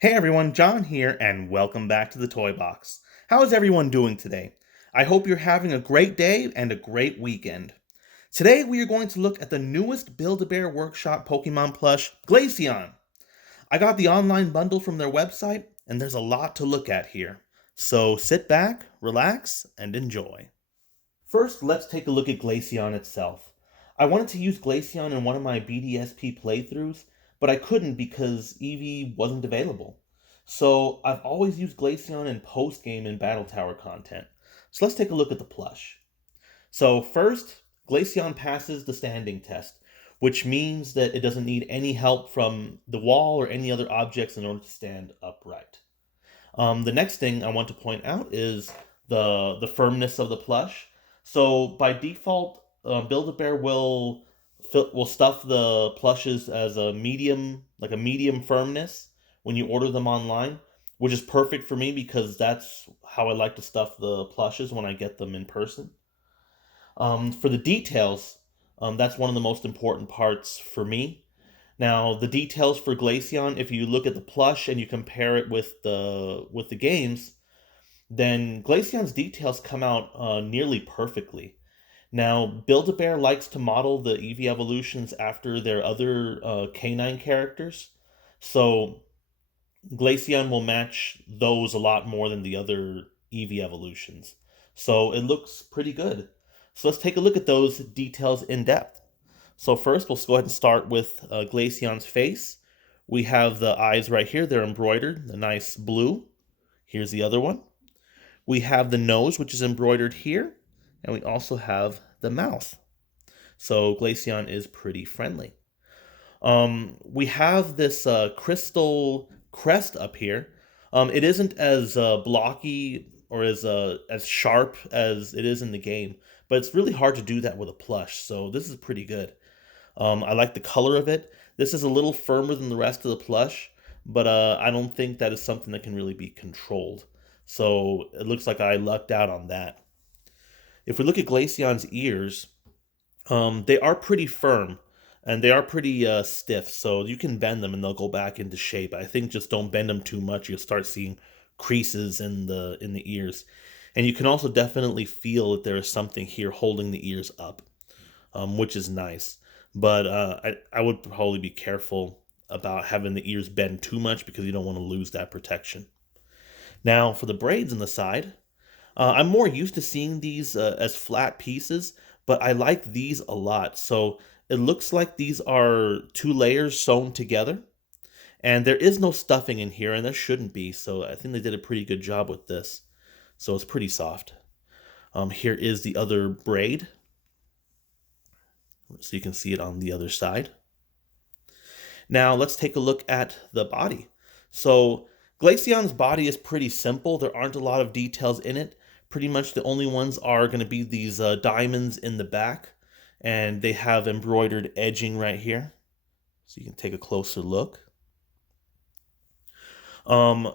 Hey everyone, John here, and welcome back to the Toy Box. How is everyone doing today? I hope you're having a great day and a great weekend. Today we are going to look at the newest Build-A-Bear-Workshop Pokemon Plush, Glaceon. I got the online bundle from their website, and there's a lot to look at here. So sit back, relax, and enjoy. First, let's take a look at Glaceon itself. I wanted to use Glaceon in one of my BDSP playthroughs, but I couldn't because Eevee wasn't available. So I've always used Glaceon in post-game and Battle Tower content. So let's take a look at the plush. So first, Glaceon passes the standing test, which means that it doesn't need any help from the wall or any other objects in order to stand upright. The next thing I want to point out is the firmness of the plush. So by default, Build-A-Bear will stuff the plushes as a medium, like a medium firmness when you order them online, which is perfect for me because that's how I like to stuff the plushes when I get them in person. For the details, that's one of the most important parts for me. Now, the details for Glaceon, if you look at the plush and you compare it with the games, then Glaceon's details come out nearly perfectly. Now, Build-A-Bear likes to model the Eevee evolutions after their other canine characters, so Glaceon will match those a lot more than the other Eevee evolutions. So it looks pretty good. So let's take a look at those details in depth. So first, let's go ahead and start with Glaceon's face. We have the eyes right here. They're embroidered, a nice blue. Here's the other one. We have the nose, which is embroidered here. And we also have the mouth. So Glaceon is pretty friendly. We have this crystal crest up here. It isn't as blocky or as sharp as it is in the game, but it's really hard to do that with a plush. So this is pretty good. I like the color of it. This is a little firmer than the rest of the plush, but I don't think that is something that can really be controlled. So it looks like I lucked out on that. If we look at Glaceon's ears, they are pretty firm and they are pretty stiff, so you can bend them and they'll go back into shape. I think just don't bend them too much; you'll start seeing creases in the ears, and you can also definitely feel that there is something here holding the ears up, which is nice. But I would probably be careful about having the ears bend too much because you don't want to lose that protection. Now, for the braids on the side, I'm more used to seeing these as flat pieces, but I like these a lot. So it looks like these are two layers sewn together, and there is no stuffing in here, and there shouldn't be. So I think they did a pretty good job with this. So it's pretty soft. Here is the other braid, so you can see it on the other side. Now let's take a look at the body. So Glaceon's body is pretty simple. There aren't a lot of details in it. Pretty much the only ones are going to be these diamonds in the back, and they have embroidered edging right here. So you can take a closer look. Um,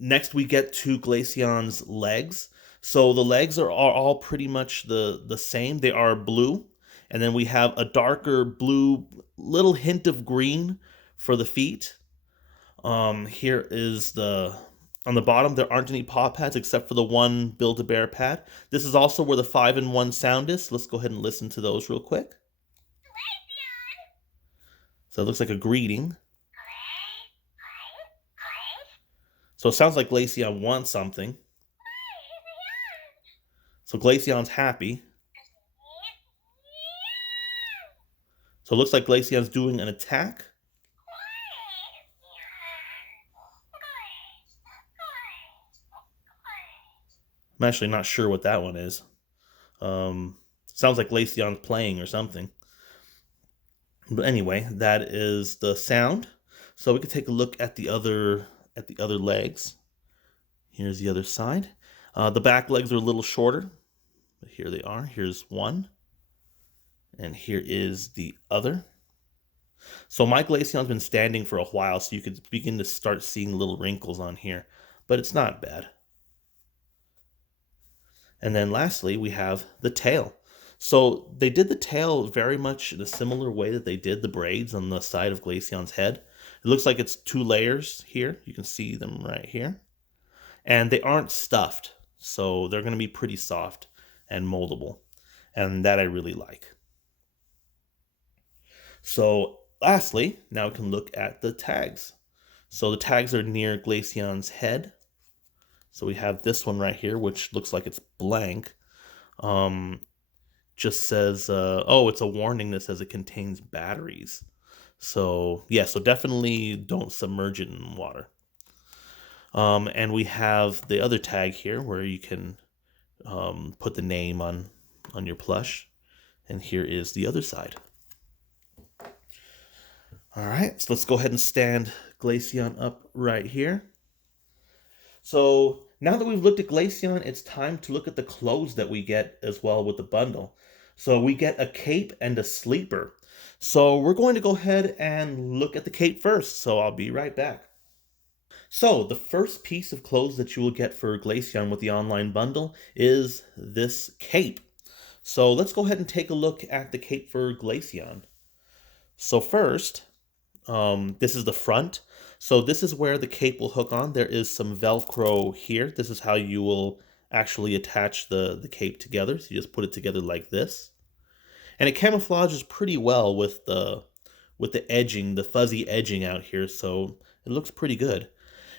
Next we get to Glaceon's legs. So the legs are all pretty much the same. They are blue, and then we have a darker blue, little hint of green for the feet. Here is the on the bottom. There aren't any paw pads except for the one Build-A-Bear pad. This is also where the 5-in-1 sound is. So let's go ahead and listen to those real quick. So it looks like a greeting. So it sounds like Glaceon wants something. So Glaceon's happy. So it looks like Glaceon's doing an attack. I'm actually not sure what that one is. Sounds like Glaceon's playing or something. But anyway, that is the sound. So we could take a look at the other legs. Here's the other side. The back legs are a little shorter, but here they are. Here's one, and here is the other. So my Glaceon's been standing for a while, so you could begin to start seeing little wrinkles on here, but it's not bad. And then lastly, we have the tail. So they did the tail very much in a similar way that they did the braids on the side of Glaceon's head. It looks like it's 2 layers here. You can see them right here. And they aren't stuffed, so they're going to be pretty soft and moldable. And that I really like. So lastly, now we can look at the tags. So the tags are near Glaceon's head. So we have this one right here, which looks like it's blank. Um, just says, oh, it's a warning that says it contains batteries. So yeah, so definitely don't submerge it in water. And we have the other tag here where you can put the name on your plush. And here is the other side. All right, so let's go ahead and stand Glaceon up right here. So now that we've looked at Glaceon, it's time to look at the clothes that we get as well with the bundle. So we get a cape and a sleeper. So we're going to go ahead and look at the cape first. So I'll be right back. So the first piece of clothes that you will get for Glaceon with the online bundle is this cape. So let's go ahead and take a look at the cape for Glaceon. So first, this is the front. So this is where the cape will hook on. There is some Velcro here. This is how you will actually attach the cape together. So you just put it together like this. And it camouflages pretty well with the edging, the fuzzy edging out here. So it looks pretty good.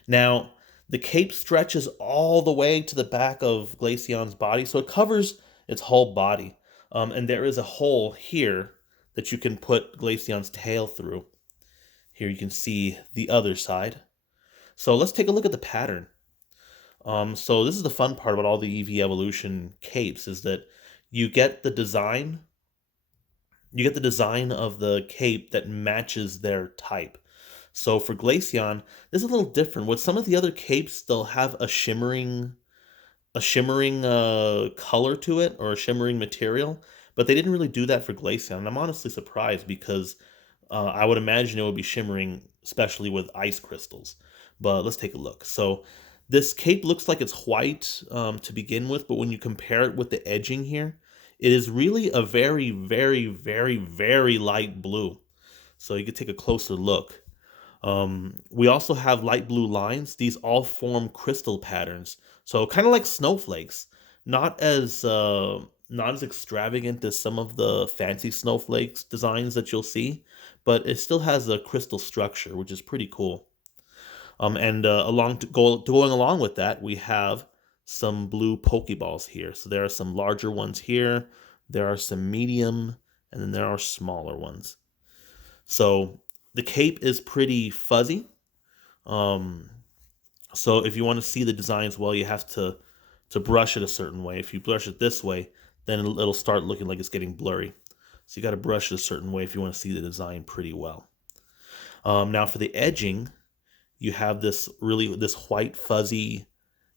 Now, the cape stretches all the way to the back of Glaceon's body. So it covers its whole body. And there is a hole here that you can put Glaceon's tail through. Here you can see the other side. So let's take a look at the pattern. So this is the fun part about all the Eevee Evolution capes is that you get the design. You get the design of the cape that matches their type. So for Glaceon, this is a little different. With some of the other capes, they'll have a shimmering color to it or a shimmering material, but they didn't really do that for Glaceon. And I'm honestly surprised because I would imagine it would be shimmering, especially with ice crystals. But let's take a look. So this cape looks like it's white to begin with, but when you compare it with the edging here, it is really a very, very, very, very light blue. So you could take a closer look. We also have light blue lines. These all form crystal patterns. So kind of like snowflakes. Not as extravagant as some of the fancy snowflakes designs that you'll see, but it still has a crystal structure, which is pretty cool. And going along with that, we have some blue Pokeballs here. So there are some larger ones here. There are some medium, and then there are smaller ones. So the cape is pretty fuzzy. Um, so if you want to see the designs well, you have to brush it a certain way. If you brush it this way, then it'll start looking like it's getting blurry. So you got to brush it a certain way if you want to see the design pretty well. Now for the edging, you have this white fuzzy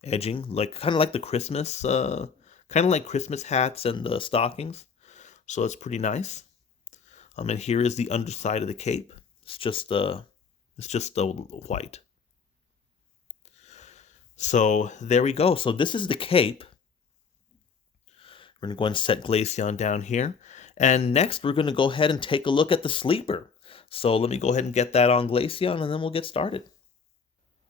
edging, like kind of like the Christmas hats and the stockings. So it's pretty nice. And here is the underside of the cape. It's just the white. So there we go. So this is the cape. We're going to go and set Glaceon down here. And next we're going to go ahead and take a look at the sleeper. So let me go ahead and get that on Glaceon and then we'll get started.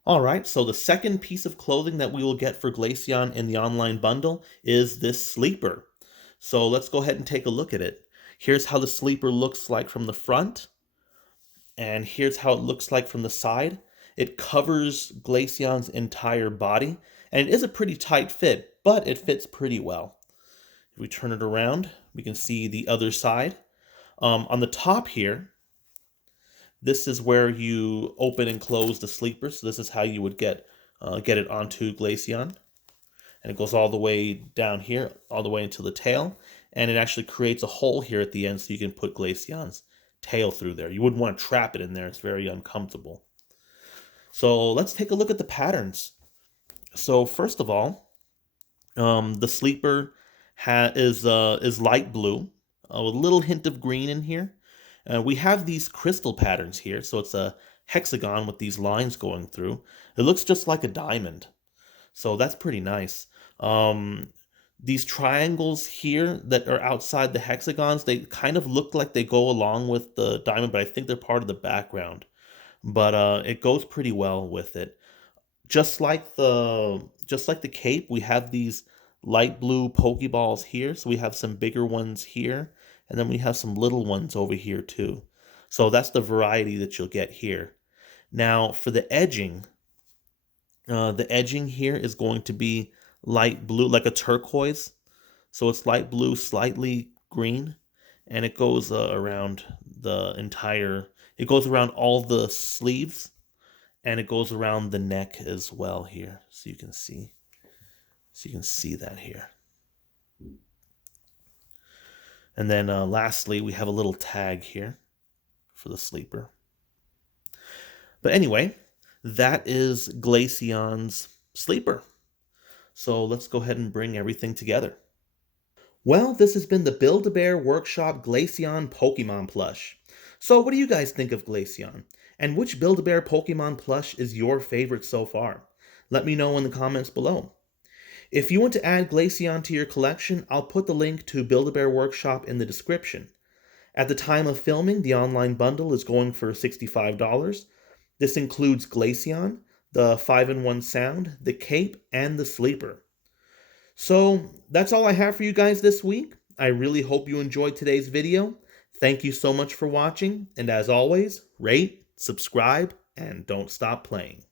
Alright, so the second piece of clothing that we will get for Glaceon in the online bundle is this sleeper. So let's go ahead and take a look at it. Here's how the sleeper looks like from the front. And here's how it looks like from the side. It covers Glaceon's entire body. And it is a pretty tight fit, but it fits pretty well. If we turn it around, we can see the other side. On the top here, this is where you open and close the sleeper. So this is how you would get it onto Glaceon. And it goes all the way down here, all the way into the tail. And it actually creates a hole here at the end so you can put Glaceon's tail through there. You wouldn't want to trap it in there. It's very uncomfortable. So let's take a look at the patterns. So first of all, the sleeper is light blue with a little hint of green in here. We have these crystal patterns here. So it's a hexagon with these lines going through. It looks just like a diamond. So that's pretty nice. These triangles here that are outside the hexagons, they kind of look like they go along with the diamond, but I think they're part of the background. but it goes pretty well with it. Just like the cape, we have these light blue Pokeballs here. So we have some bigger ones here, and then we have some little ones over here too. So that's the variety that you'll get here. Now for the edging here is going to be light blue, like a turquoise. So it's light blue, slightly green, and it goes around the entire. It goes around all the sleeves, and it goes around the neck as well here, so you can see. So you can see that here. And then lastly, we have a little tag here for the sleeper. But anyway, that is Glaceon's sleeper. So let's go ahead and bring everything together. Well, this has been the Build-A-Bear-Workshop Glaceon Pokemon Plush. So what do you guys think of Glaceon? And which Build-A-Bear Pokemon Plush is your favorite so far? Let me know in the comments below. If you want to add Glaceon to your collection, I'll put the link to Build-A-Bear-Workshop in the description. At the time of filming, the online bundle is going for $65. This includes Glaceon, the 5-in-1 sound, the cape, and the sleeper. So that's all I have for you guys this week. I really hope you enjoyed today's video. Thank you so much for watching, and as always, rate, subscribe, and don't stop playing.